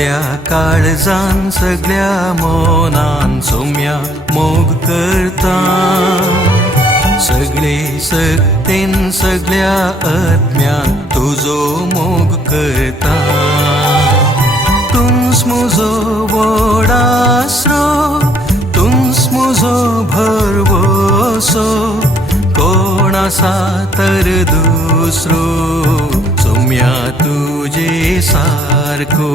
सगळ्या काळजान सगळ्या मोनान सोम्या मोग करता सगळे सक्तीन सगळ्या आत्म्यान तुजो मोग करता तुंस मुजो व्हड आसरो तुंस मुजो भरवोसो कोण आसा तर दुसरो सोम्या तुजे सारको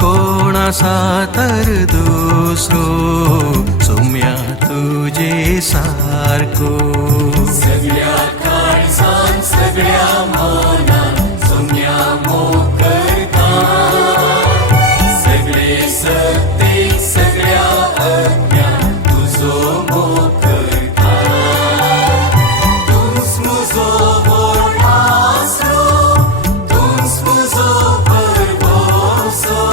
कोण आसा तर दुसरो सोम्या तुजे सारको सगळ्या काळजान सगळ्या मोनान सोम्या मोग करता सगळे सक्तीक सगळ्या आत्म्यान तुजो मोग करता तुंस मुजो व्हड आसरो तुंस मुजो भरवोसो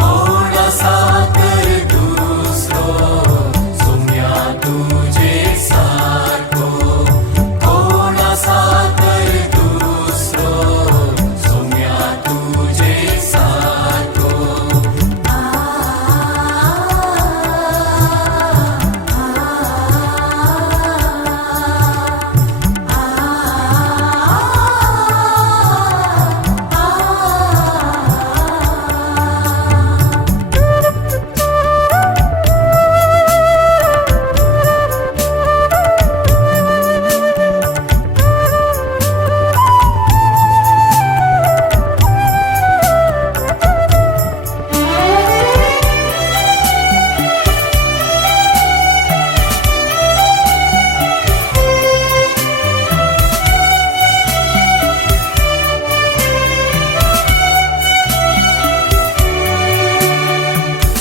कोण आसा तर दुसरो सोम्या तुजे सारको कोण आसा तर दुसरो सोम्या तुजे सारको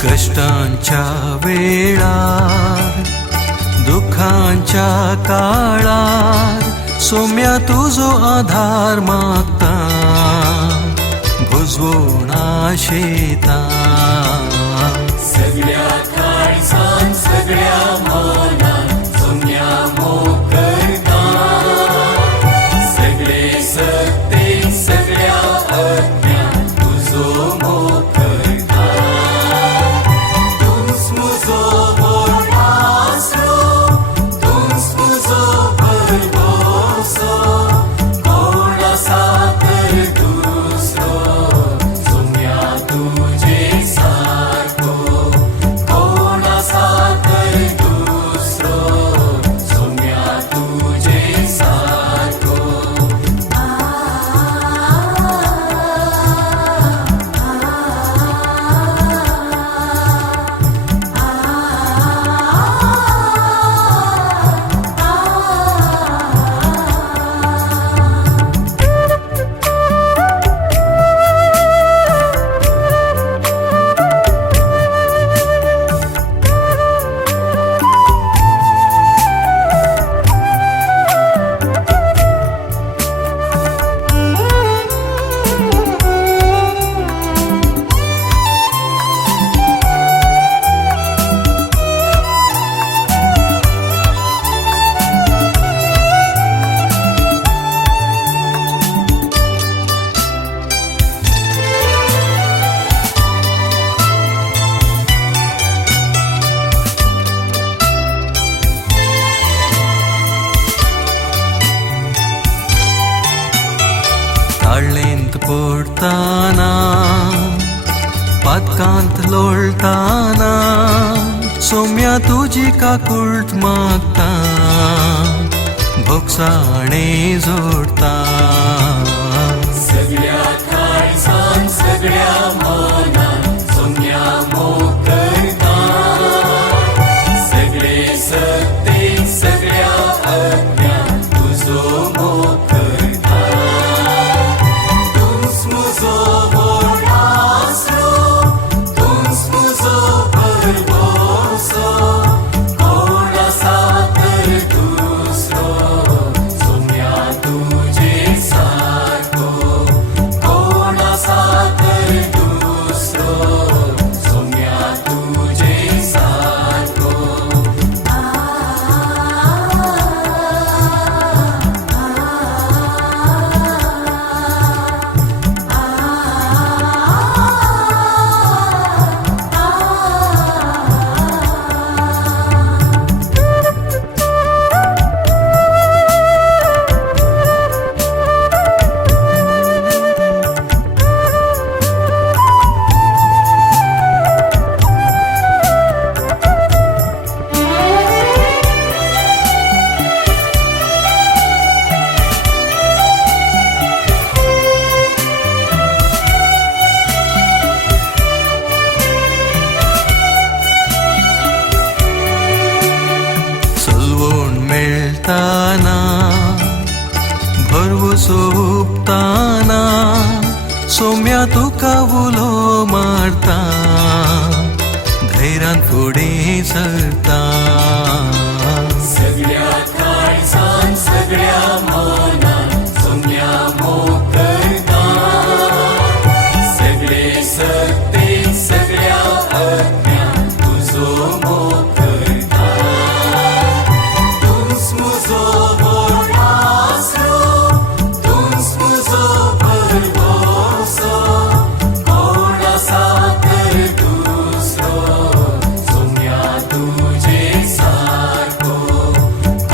कष्टांच्या वेळार दुःखांच्या काळार सोम्या तुजो आधार मागता भुजवणा शेता सगळ्या काळजान सगळ्या मोनान सोम्या मोग करता सगळे सक्तीक सगळ्या आत्म्यान तुजो मोग करता तुंस मुजो व्हड आसरो तुंस मुजो भरवोसो कोण आसा तर दुसरो सोम्या तुजे सारको कोण आसा तर दुसरो सोम्या तुजे सारको ताळ्ळेंत पडताना पातकांत लोळताना सोम्या तुजी काकुळट मागता भोगसाणे जोडता सगळ्या काळजान सगळ्या मोनान सोम्या मोग करता सगळे सक्तीक सगळ्या आत्म्यान तुजो मोग करता तुंस मुजो व्हड आसरो तुंस मुजो भरवोसो कोण आसा तर दुसरो सोम्या तुजे सारको कोण आसा तर सोम्या तुका उलो मारता धैर्यान फुडें सरता सगळ्या काळजान सगळ्या मनान सोम्या मोग करता सगळे सत्तेन सगळ्या अज्ञान तुजो मोग करता तूंच म्हजो व्हड आसरो तूंच म्हजो भरवोसो कोण आसा तर दुसरो सोम्या तुजे सारको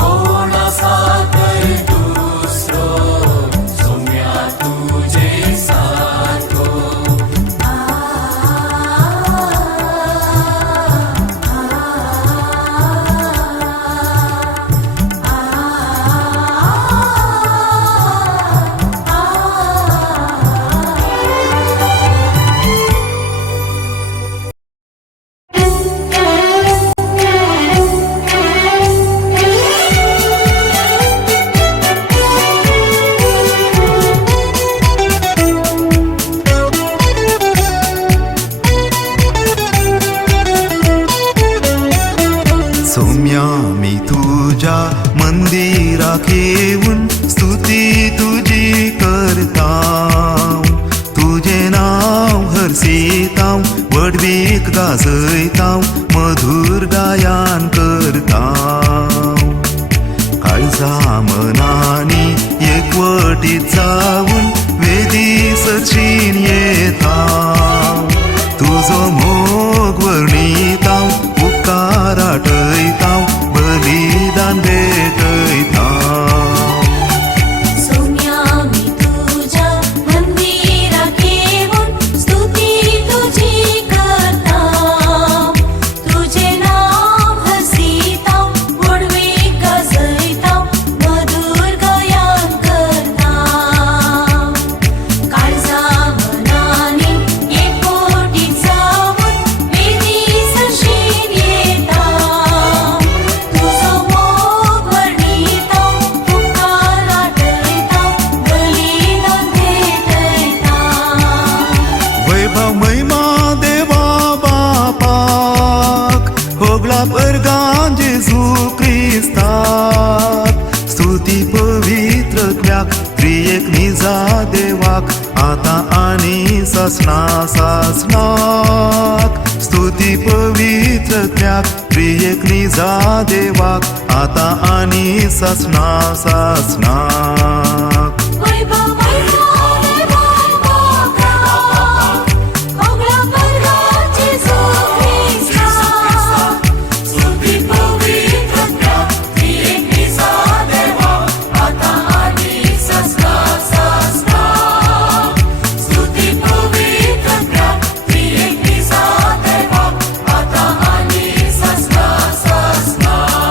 कोण आसा तर दुसरो सोम्या तुजे सारको सोम्या मी तुझ्या मंदिराक येऊन स्तुती तुझी करतां तुझे नाव हरसितां वडवीक गाजयतां मधुर गायन करतां काळजा मनांनी एकवटीत जावन वेदी सचीन येतां तुजो मोग वर्णितां उपकार आठयतां बलिदान भेटयतां सोम्या मी तुझ्या मंदिराक येऊन स्तुती तुझी करतां तुझे नाव हरसितां वडवीक गाजयतां मधुर गायन करतां काळजा मनांनी एकवटीत जावन वेदी सशीन येतां तुजो मोग वर्णितां उपकार आठयतां बलिदान भेटयतां वैभव महिमा देवा बापाक होगला परगान जेजू क्रिस्ताक स्तुती पवित्रत्व्याक त्रिएक निजा देवाक आतां आनी ससना सासनाक स्तुती पवित्रत्व्याक त्रिएक निजा देवाक आतां आनी ससना सासनाक वैभव महिमा देवा बापाक होगला परगान जेजू क्रिस्ताक स्तुती पवित्रत्व्याक त्रिएक निजा देवाक आतां आनी ससना सासनाक स्तुती पवित्रत्व्याक त्रिएक निजा देवाक आतां आनी ससना सासनाक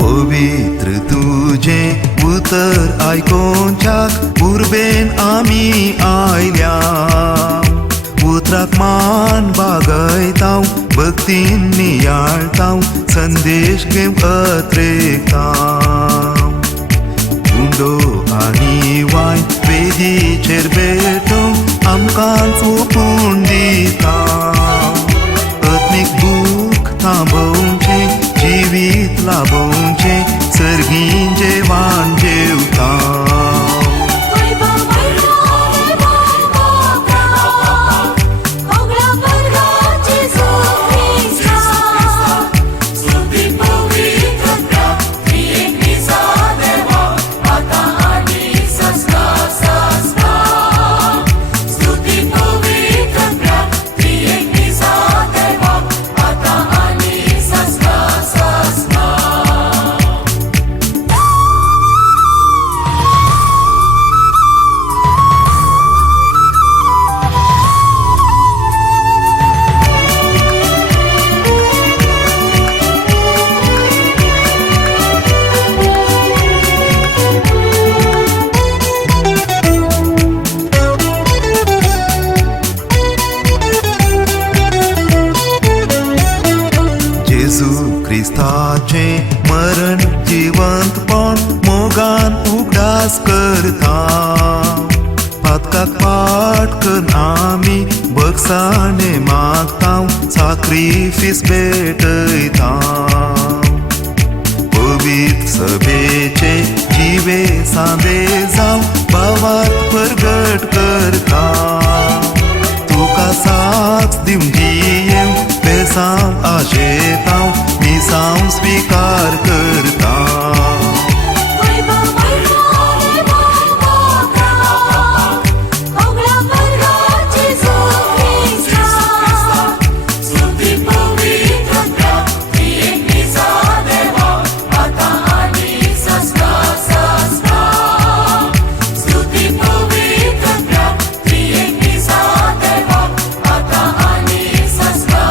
पवित्र तुझे उतर आयकोंच्याक उर्बेन आमी आयल्या उतराक मान बागयतां भक्तीन नियाळतां संदेश घेवंक अत्रेकतां गुंडो आनी वाय वेदीचेर भेटून आमकांच ओपून दितां आत्मीक दूख थांबोवचें जिवीत लाभोवचें सर्गीन जेवण जेवतां वैभव महिमा देवा बापाक होगला परगान जेजू क्रिस्ताक स्तुती पवित्रत्व्याक त्रिएक निजा देवाक आतां आनी हातकाक पाटकन आमी बगसाणे मागतांव साक्रिफीस भेटयतांव पवित्र सभेचे जिवे सांदे जावं भावात परगट करता तुका साथ दिवं जियेव पेसांव आशेतांव मिसांव स्वीकार करता वैभव वैभव देवा ओगला परगट जेजू ख्रिस्ता स्तुती पवित्रता त्रिएक निसा देवा आता आणि सदा स्तुती पवित्रता त्रिएक निसा देवा आता आणि सदा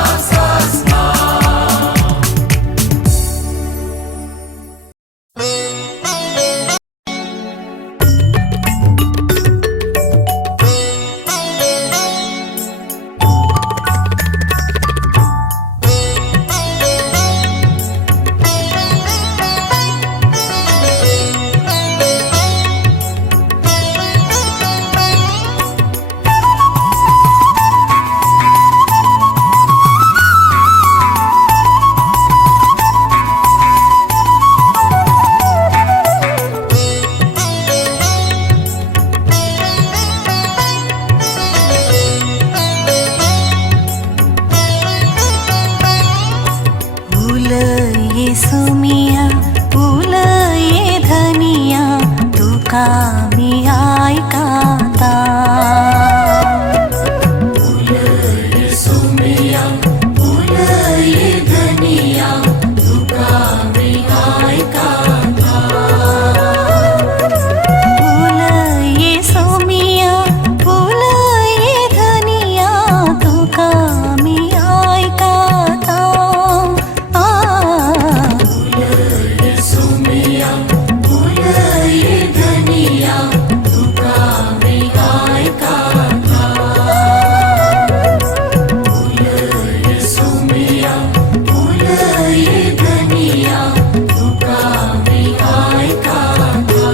सुमिया फूल ये धनिया तुका मी ऐकाता फूल ये सुमिया फूल ये धनिया तुका मी ऐकाता फूल ये सुमिया फूल ये धनिया तुका मी ऐकाता सुमिया फूल ये धनिया तुका मी ऐकाता फूल ये सुमिया फूल ये धनिया तुका मी ऐकाता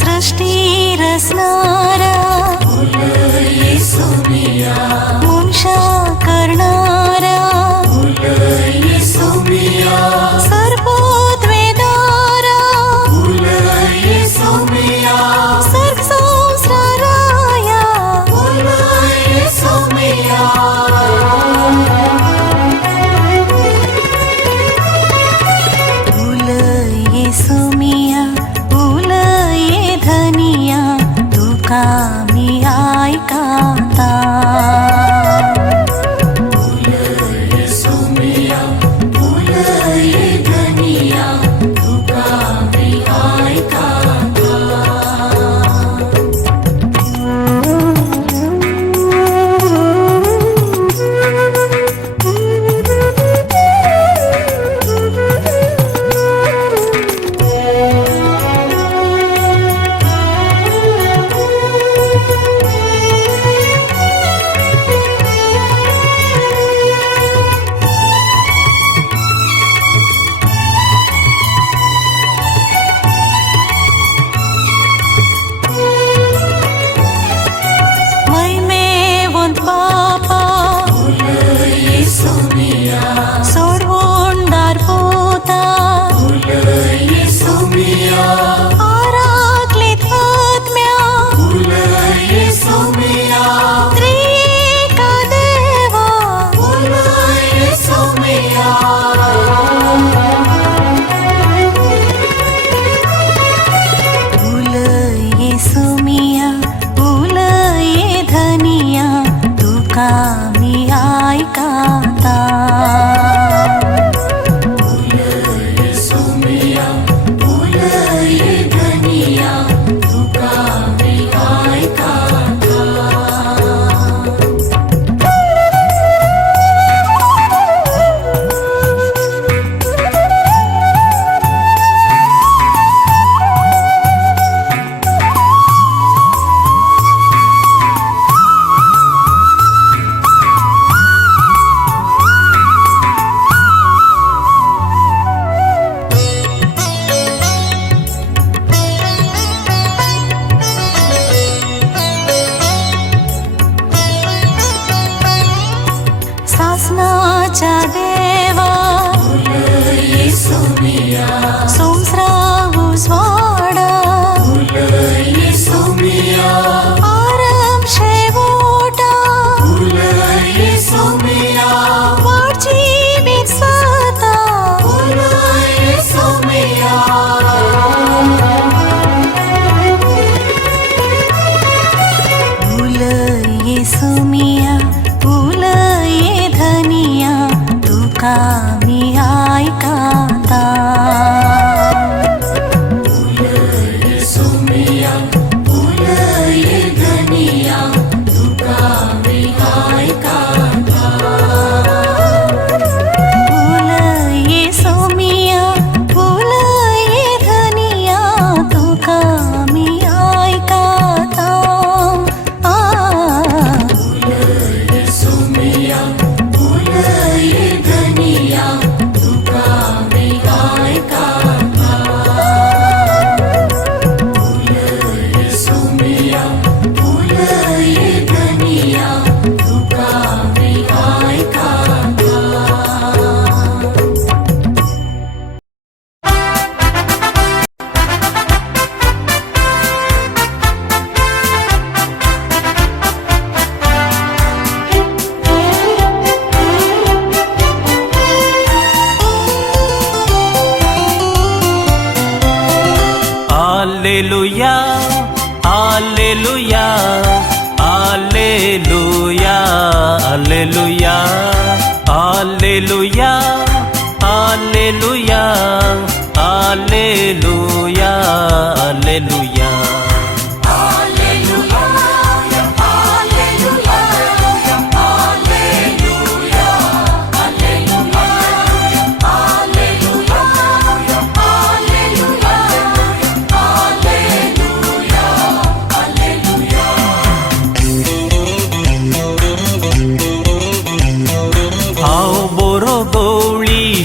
सृष्टी रचणारा फूल ये सुमिया मुंशा करणारा फूल ये सुमिया सर्वोद्वेदारा फूल ये सुमिया सर्ग संसाराया फूल ये सुमिया फूल ये सुमिया फूल ये धनिया तुका मी ऐकाता Alleluia, Alleluia, Alleluia, Alleluia, Alleluia, Alleluia, Alleluia, Alleluia.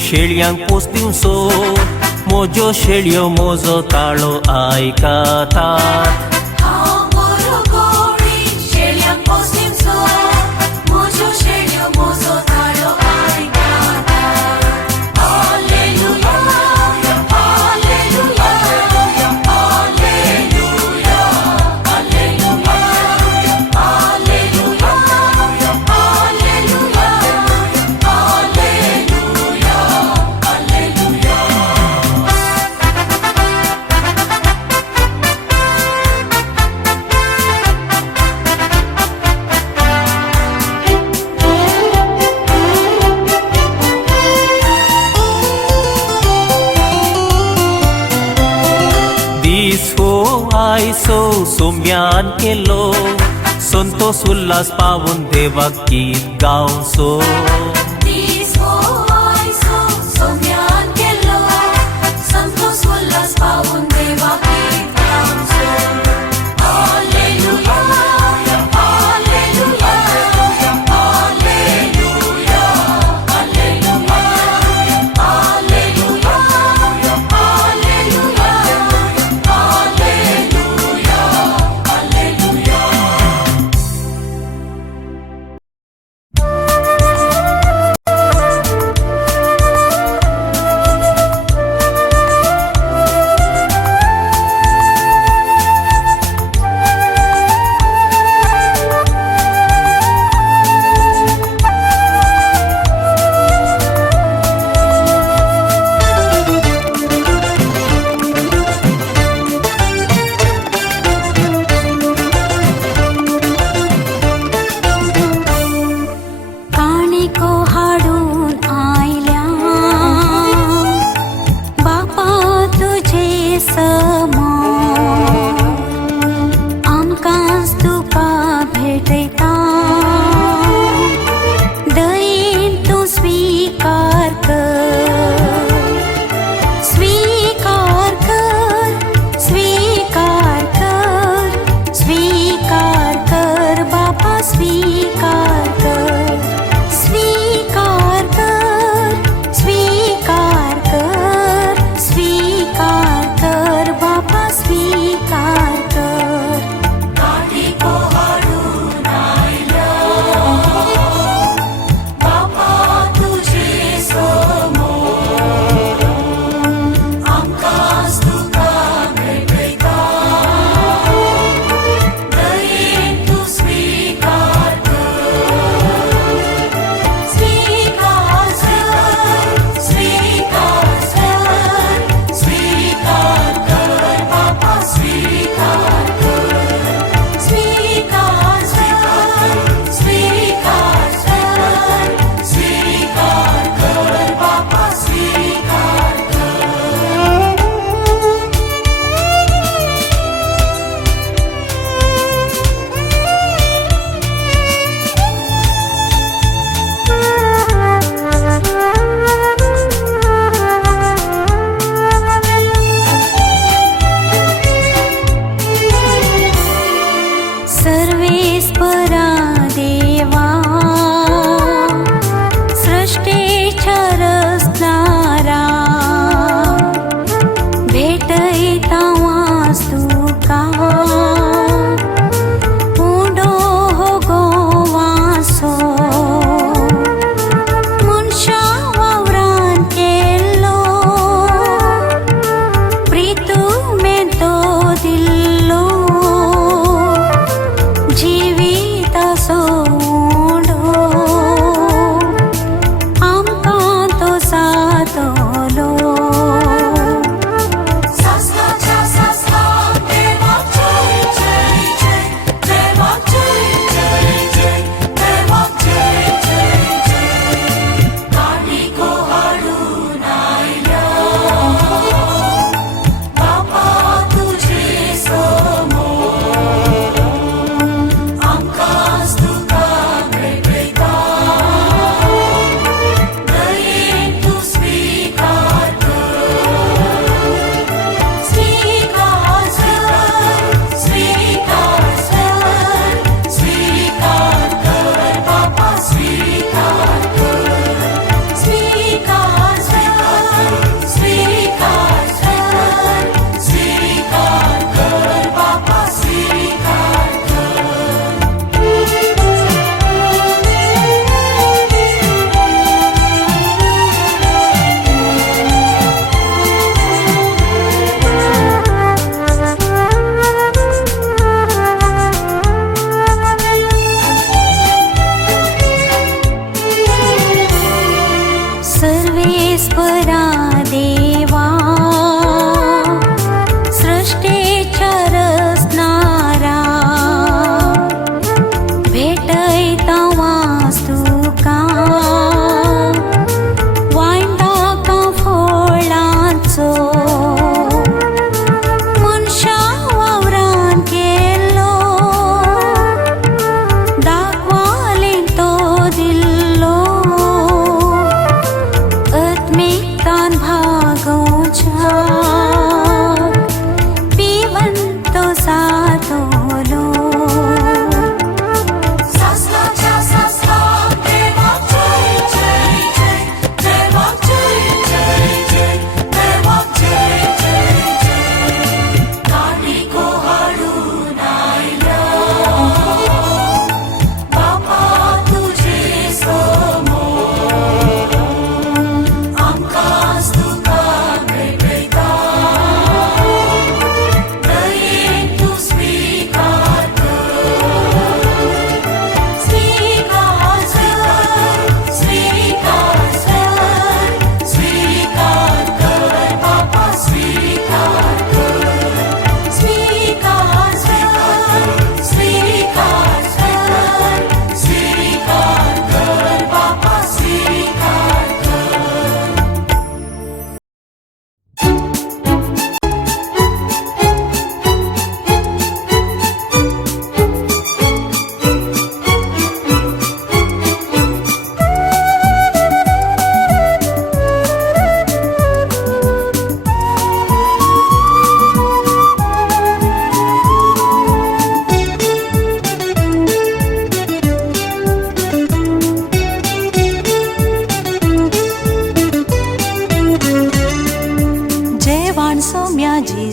शेळयांक पोसतिवसो मोज्यो शेळयो मोजो ताळो आयकातात. आयसो सोम्यान केलो संतोष उल्हास पावून देवाक गीत गावसो.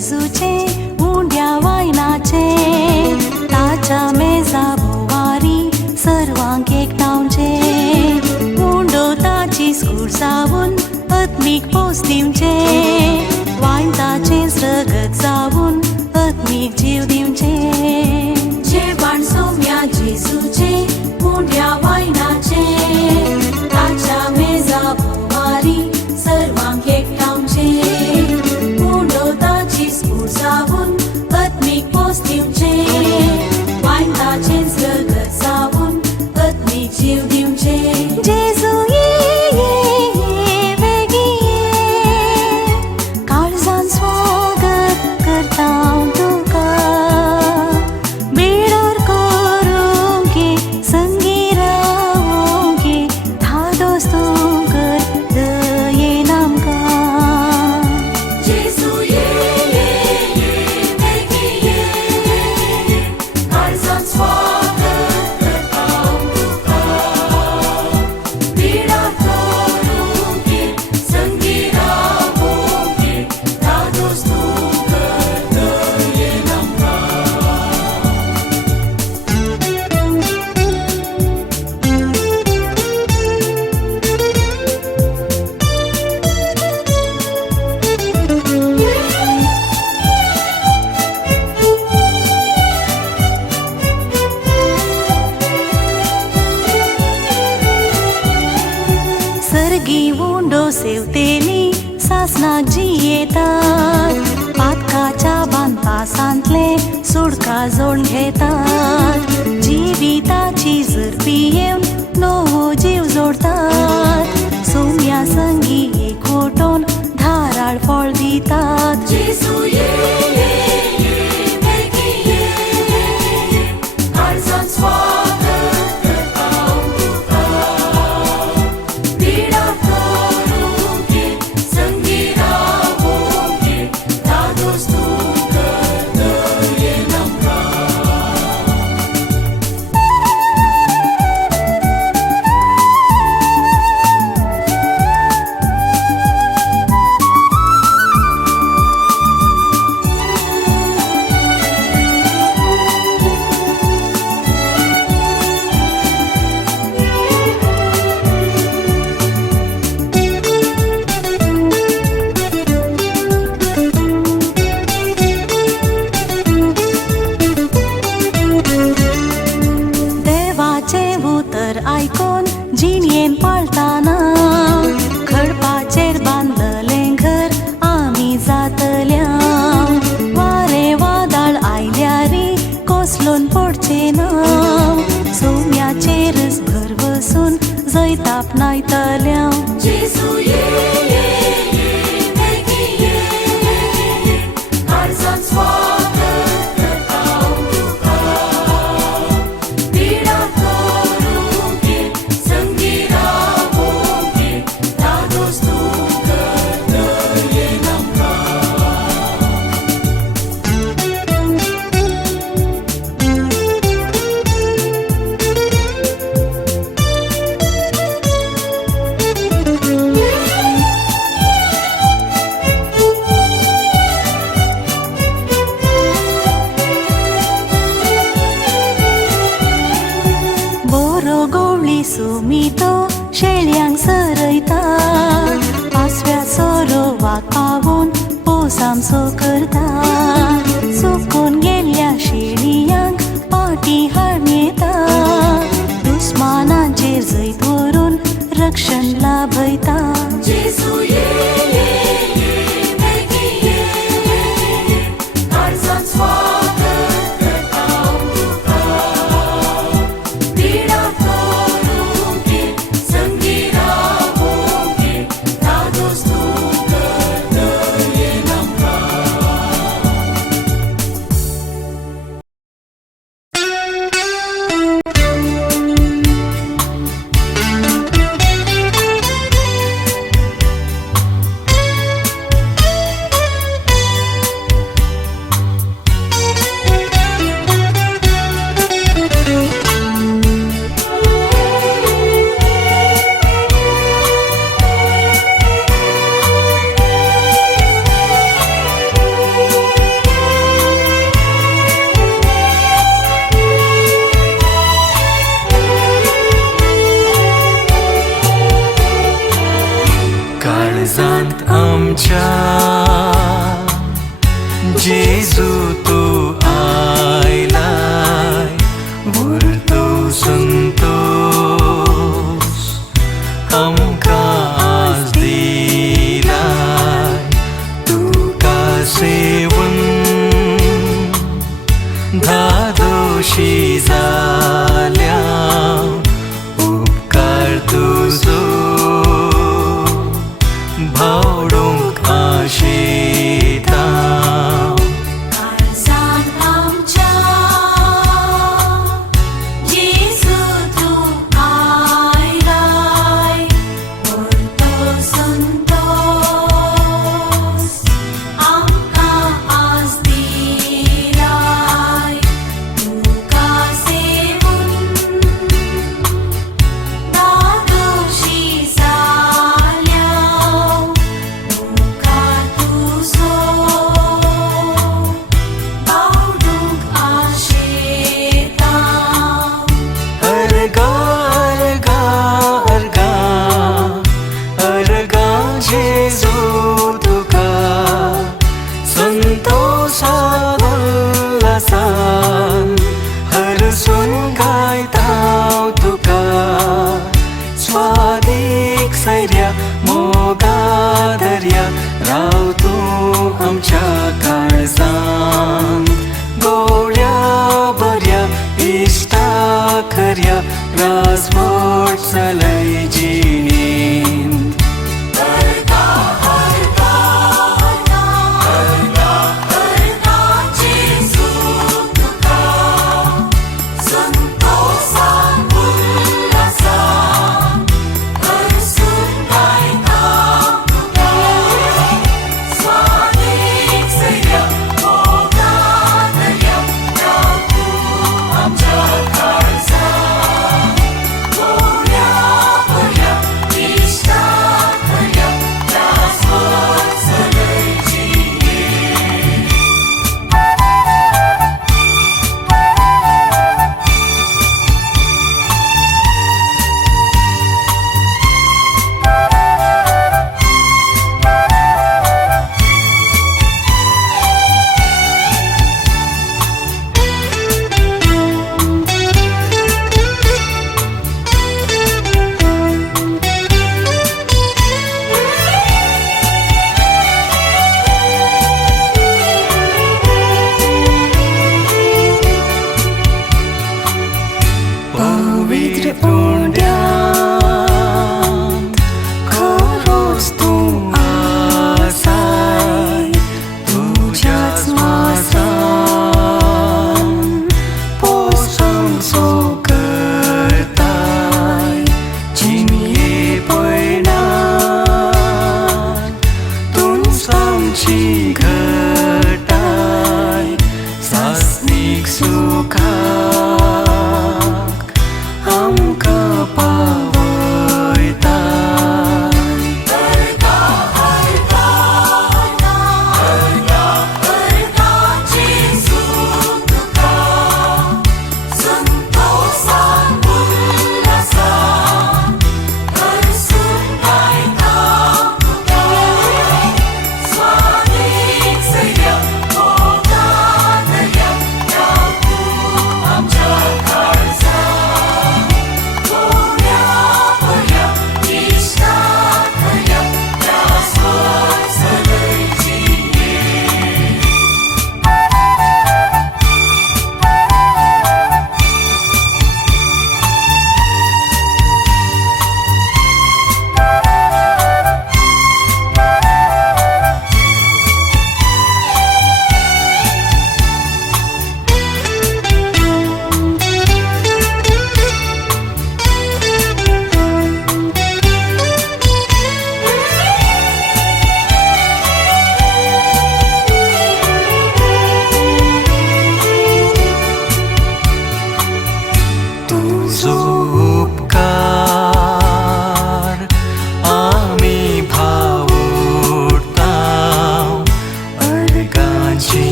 जेजूचे उंड्या वायनाचे ताच्या मेजा भोवारी सर्वांक एकठांवचे उंडो ताची स्कूर जावन आत्मीक पोस दिवचे वायन ताचेच रगत जावन आत्मीक जीव दिवचे जेवण सोम्या जेजूचे उंड्या वायनाचे ताच्या मेजा भोवारी सर्वांक एकठांवचे उंडो ताची स्कूर जावन आत्मीक पोस दिवचे वायन ताचेच रगत जावन आत्मीक जीव दिवचे जेजू ये बेगी ये काळजान स्वागत करता तुका बेडोर करूंक गे संगी रावूंक गे धादोस तूं कर दयेन आमकां जेजू ये बेगी ये काळजान स्वागत करता तुका बेडोर करूंक गे संगी रावूंक गे धादोस तूं कर दयेन आमकां सर्गी उंडो सेवतेली सासनाक जियेतात पातकाच्या बांदपासांतले सुडका जोड घेतात जिविताची झरपी येवन नवो जीव जोडतात सोम्या संगी एकवटून धाराळ फळ दितात जेजू ये बेगी ये काळजान स्वागत करता तुका बेडोर करूंक गे संगी रावूंक गे धादोस तूं कर दयेन आमकां देवाचे उतर आयकून जिणयेन पळताना खडपाचेर बांदलें घर आमी जातल्या वारें वादळ आयल्यारी कोसलून पडचें ना सोम्याचेरच भर बसून जैत आपणायतल्या जेजू ये बेगी ये काळजान स्वागत करता तुका बेडोर करूंक गे संगी रावूंक गे धादोस तूं कर दयेन आमकां बोरो गवळी सुमितो शेळयांक सरयता पासव्या सोरो वाकावून पोस आमचो करता सुकून गेल्ल्या शेळयांक पाटी हाडून येता दुस्मानांचेर जैत व्हरून रक्षण लाभयता जेजू ये बेगी ये काळजान स्वागत करता तुका बेडोर करूंक गे संगी रावूंक गे धादोस तूं कर दयेन आमकां जेजू तू आयलाय व्हरतो संतोष आमकां आज दिलाय तुका सेवन धादोशी जाल्या उपकार तुजो भावडोंक आशिता काळजांत आमच्या जेजू तू आयलाय व्हरतो संतोष आमकां आज दिलाय तुका सेवन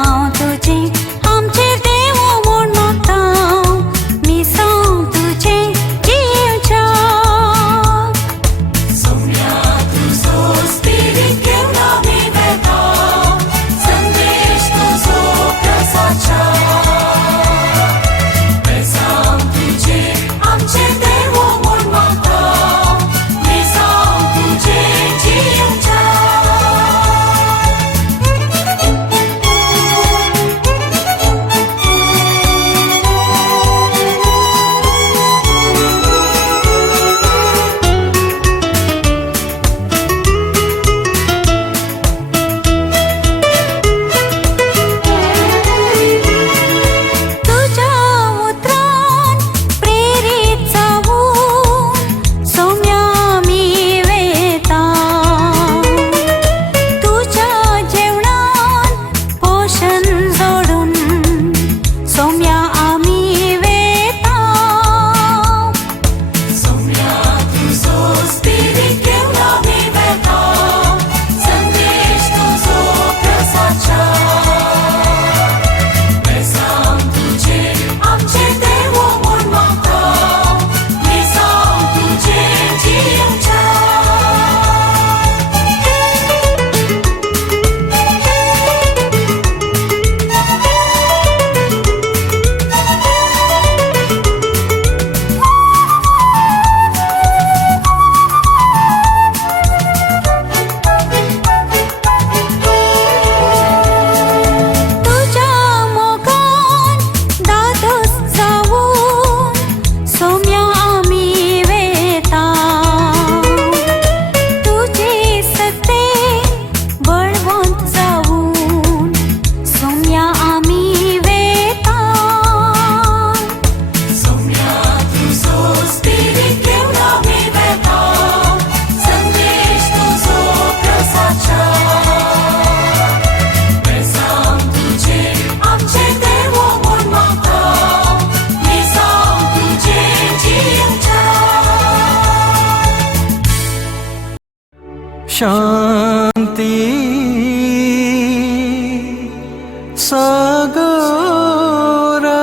सांग तुझे आमचे देव म्हूण मागता मी सांग तुझे जीवच्या सौम्या तुझो स्पिरिट घेऊन आम्ही बेता संदेश तुझो प्रसारचा मी सांग तुझे आमचे देव म्हूण मागता मी सांग तुझे जीवच्या तुझ्या उतरान प्रेरित जाऊन सौम्या मी वेता तुझ्या जेवणान पोषण जोडून सौम्या आम्ही वेता सौम्या तुझो स्पिरिट घेऊन आम्ही बेता संदेश तुझो प्रसारचा मी सांग तुझे आमचे देव म्हूण मागता मी सांग तुझे जीवच्या तुझ्या मोगान दादोस जाऊन सौम्या आम्ही वेता तुझे सत्ते बळवंत जाऊन सौम्या आम्ही वेता सौम्या तुझो स्पिरिट घेऊन आम्ही बेता संदेश तुझो प्रसारचा मी सांग तुझे आमचे देव म्हूण मागता मी सांग तुझे जीवच्या शांती सागोरा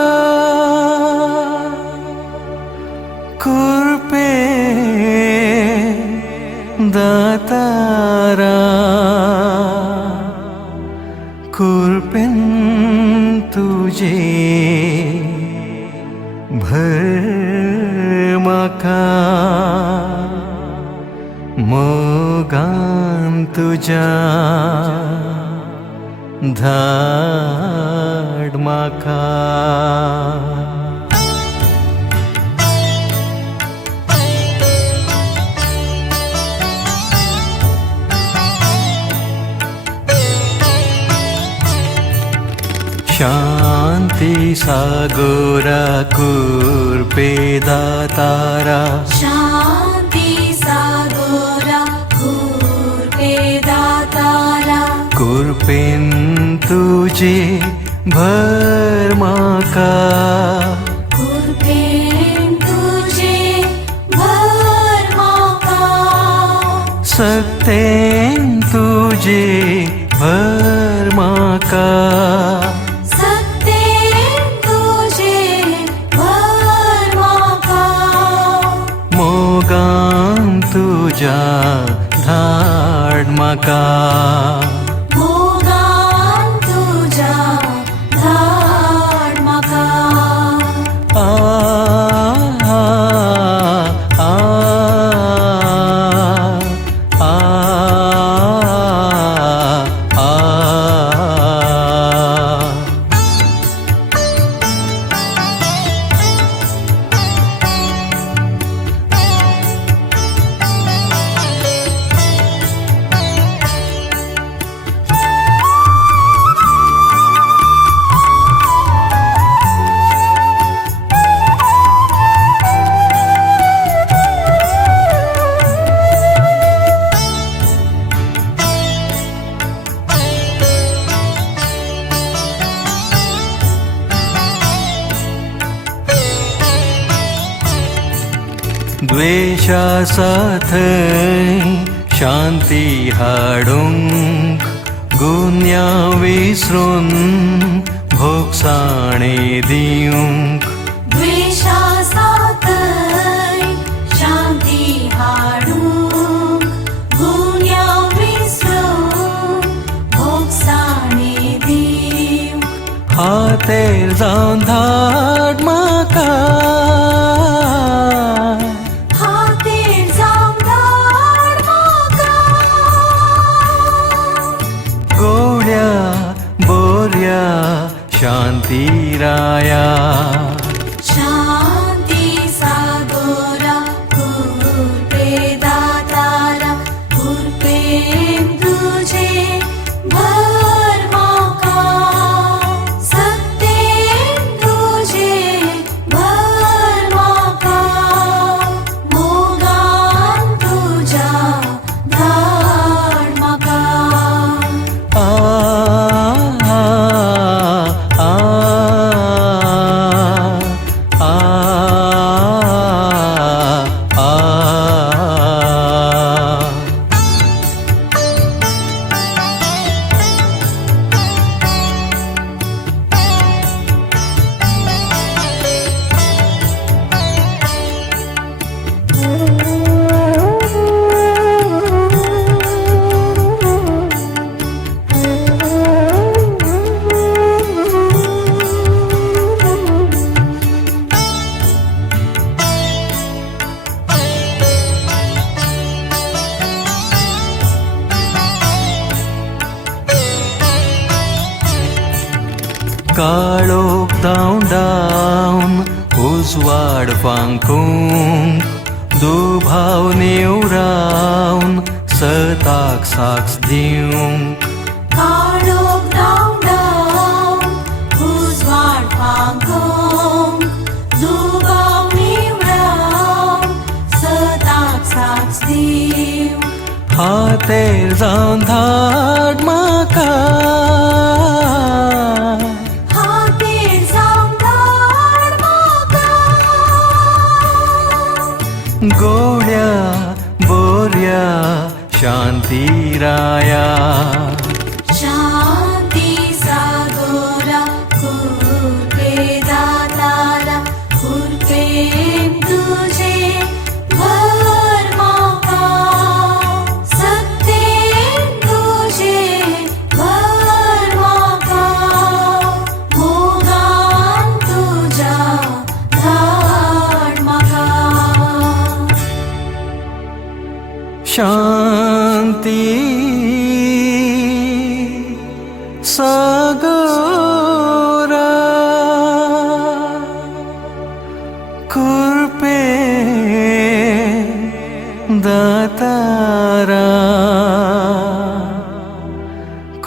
कृपे दातारा कृपेन तुझे भर माका मोगान तुझ्या धाड माका शांती सागोरा कृपे दातारा शांती सागोरा कृपे दातारा कृपेन तुझे भर माका कृपेन तुझे भर माका सत्तेन तुझे भर माका सत्तेन तुझे भर माका मोगान तुझ्या धाड माका मोगान तुझ्या धाड माका आ आ आ आ आ द्वेषासाथ शांती हाडूंक गुन्या विसरून भोगसाणे दिवंक द्वेषासातय शांती हाडूंक गुन्या विसरून भोगसाणे दिवंक हातेर जावन धाड म्हाका हातेर जावन धाड म्हाका गोड्या बोऱ्या शांतीराया शांती सागोरा कृपे दातारा कृपेन तुझे भर म्हाका सत्तेन तुझे भर म्हाका मोगान तुझ्या धाड म्हाका आ आ आ आ काळोख धांवडावन उजवाड फांकूंक दुभाव नेवरावन सताक साक्ष दिवंक काळोख धांवडावन उजवाड फांकूंक दुबाव निवडावन सताक साक्ष दिवंक हातेर जावन धाड म्हाका हातेर जावन धाड म्हाका गोड्या बोऱ्या शांतीराया शांती सागोरा कृपे दातारा कृपेन तुझे भर म्हाका सत्तेन तुझे भर म्हाका मोगान तुझ्या धाड म्हाका शांती सागोरा कृपे दातारा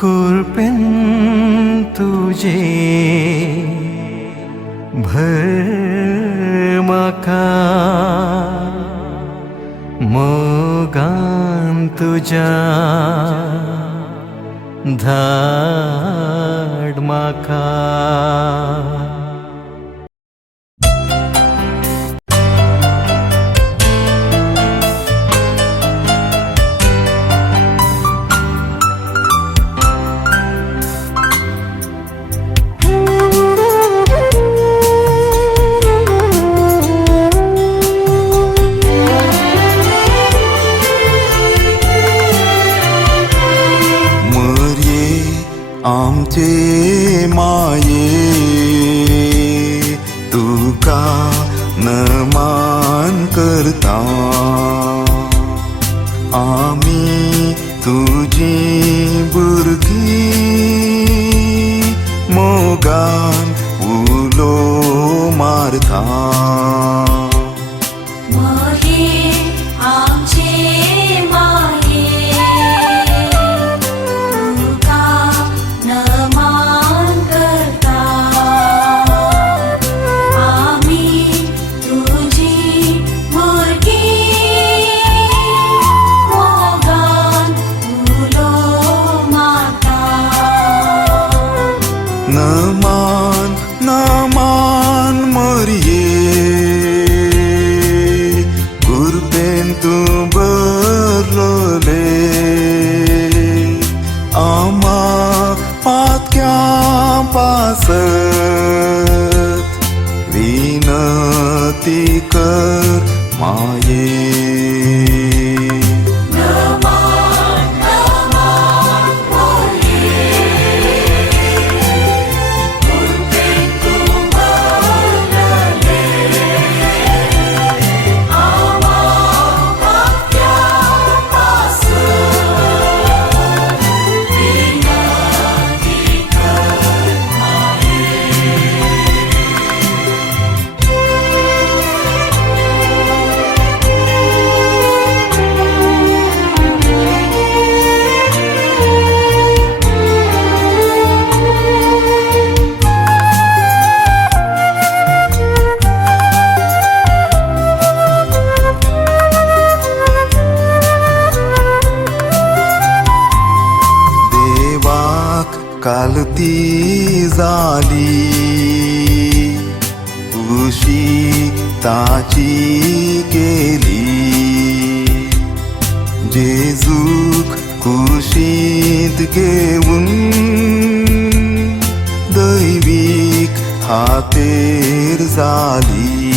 कृपेन तुझे भर म्हाका मोगान तुझ्या धाड म्हाका आमचे माये तुका नमान करता आमी तुझी भुरगीं मोगान उलो मारता महे आमचे माये तुका नमान करता आमी तुझी भुरगीं मोगान उलो मारता नमान नमान मरिये गुरबेन तूं बरलोले आमा वासत विनती कर माये कालती जाली उशी ताची केली जेजूक कुशीत घेऊन दैवीक हातेर जाली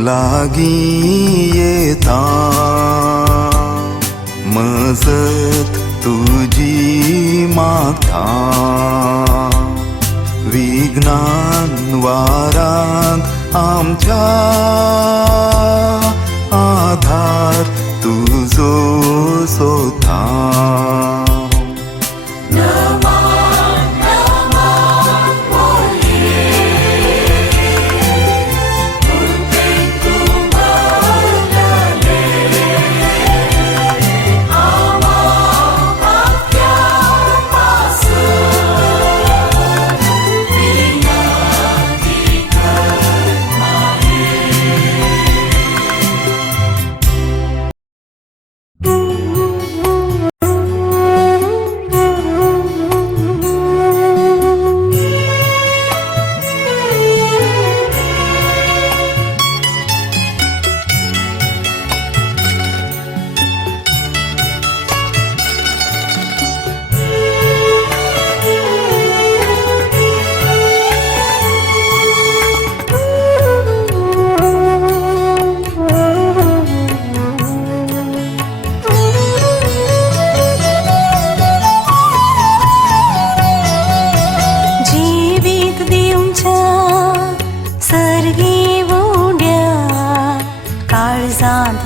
लागी येता मजत तुझी मागता विघ्नान वारांत आमच्या आधार तुझो सोता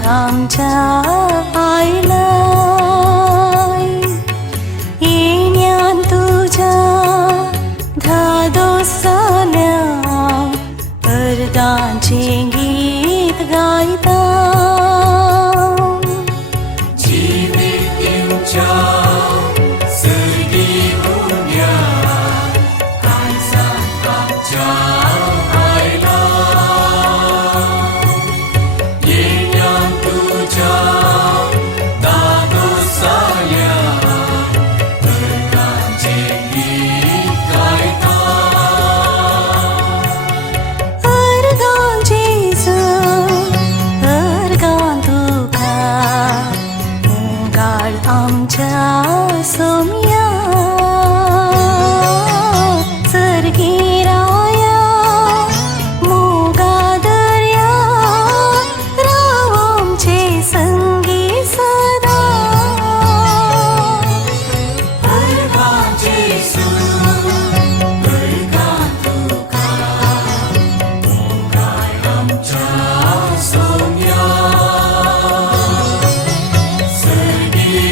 आमच्या आईलाय येण्यान तुझ्या धादोस जाल्या अर्गांचे गीत गायता जीवित येऊच्या सर्गी उड्या काळजात आमच्या आयला येण्यान तुझ्या दादोस जाल्या अर्गांचे गीत गायता अर्गां जेजू अर्गां तुका मोगाळ आमच्या सोम्या सर्गी राया मोगा दर्या राव आमचे संगी सदा अर्गां जेजू अर्गां तुका मोगाळ आमच्या सोम्या सर्गी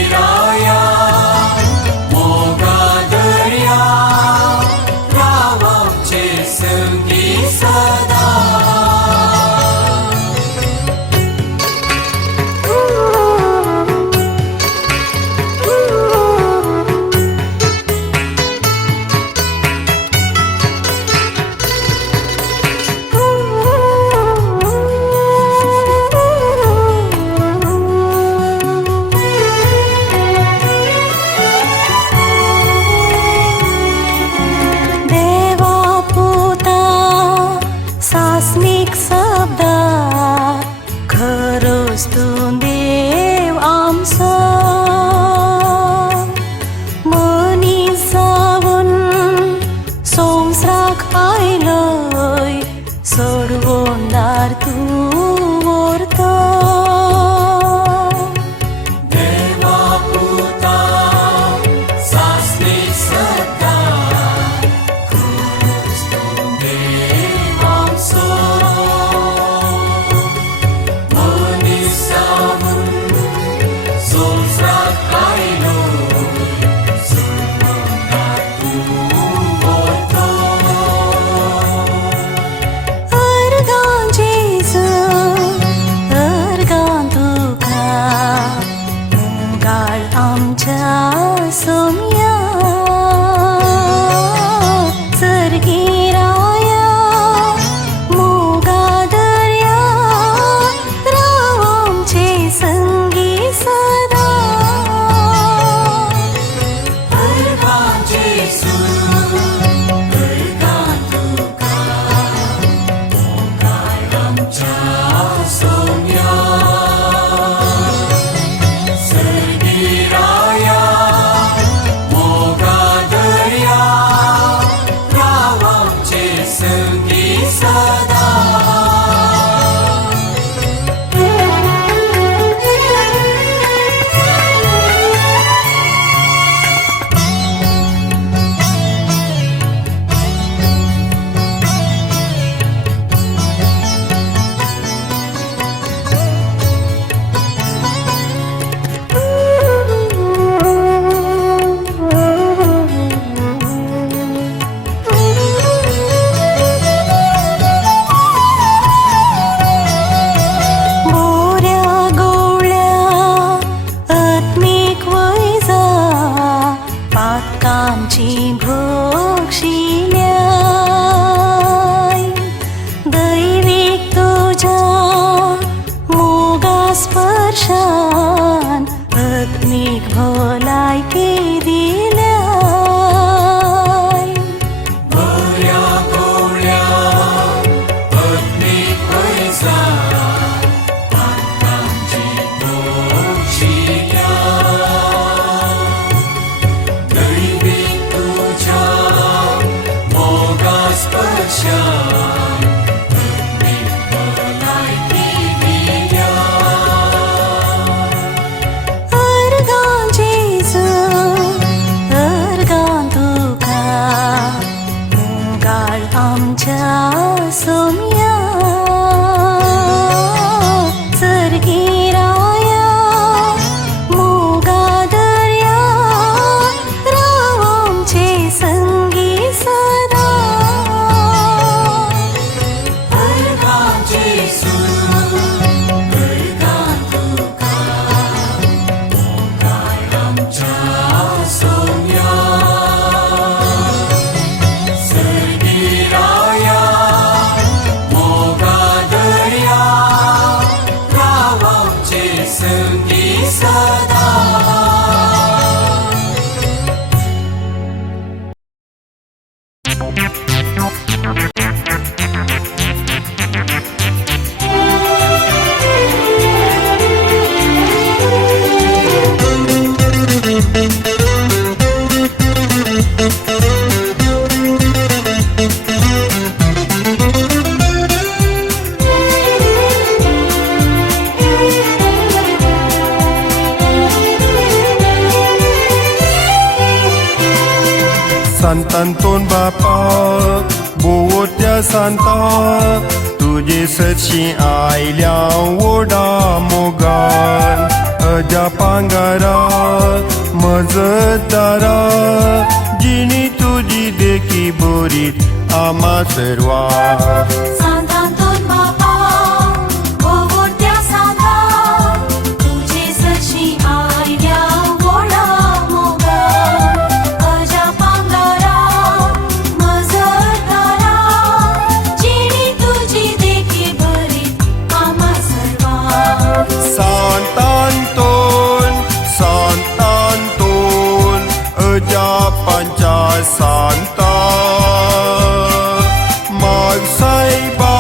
आमच्या सोम्या सर्गी राया मोगा दर्या राव आमचे संगी सदा परवा जेसू परगा तुका मोगाळ आमच्या सोम्या सर्गी राया मोगा दर्या राव आमचे संगी सदा बोऱ्या गोळ्या आत्मिक वैजा पातकामची भोगशिल्या दैविक तुझ्या मोगा स्पर्शान आत्मिक भलायकी दिल्या बोऱ्या गोळ्या आत्मिक वैजा पातकामची भोगशिल्या दैविक तुझ्या मोगा स्पर्शान आत्मिक भलायकी दिल्या अर्गां जेजू अर्गां तुका मोगाळ आमच्या सोम्या सर्गी राया मोगा दर्या राव आमचे संगी सदा परगा जेसू परगा तुका मोगाळ आमच्या सोम्या सर्गी राया मोगा दर्या राव आमचे संगी सदा संतांतोन बापा बोवोत्या सांता तुझे सची आयल्या वोडा मोगान अजा पांगारा मजतदारा जिणी तुझी देखी बोरीत आमा सर्वा सांतांतोन बापा ओवोट्या सांता तुझे सची आयल्या वोडा मोगा अजा पांगारा मजतदारा जिणी तुझी देखी बरी आमा सर्वा सांतांतोन अजा पंचा सांता माग साईबा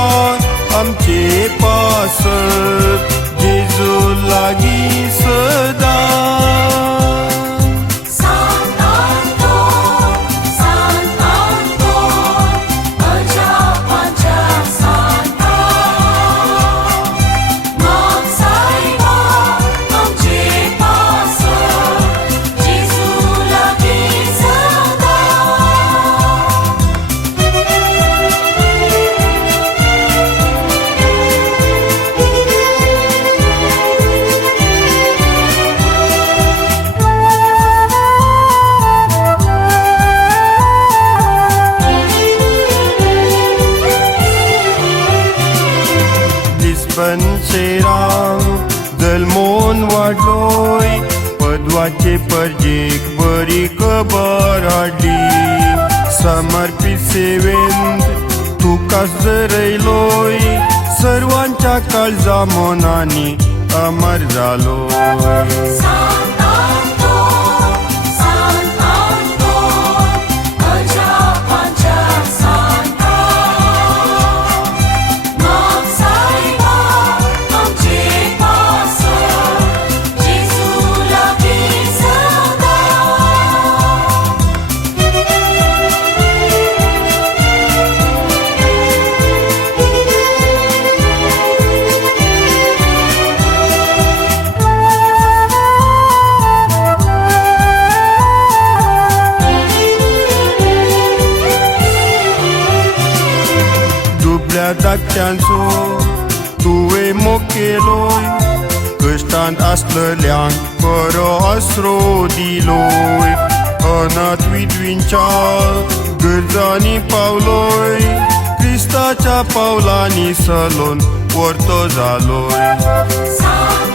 देवाचे परजेक बरी खबर हाडली समर्पित सेवेंत तुकाच जरयलोय सर्वांच्या काळजा मोनानी अमर जालोय Santo, Santo, Aja Pancha Santa, Mam Saiba, Amche Pasa, Jesu lagi sada. दुबळ्या धाकट्यांचो तुवें मोग केलोय कश्टांत आसलेल्यांक बरो आसरो दिलोय अनाथ विधवींच्या गरजांनी पावलोय क्रिस्ताच्या पावलांनी चलोन वर्तो जालोय Santo,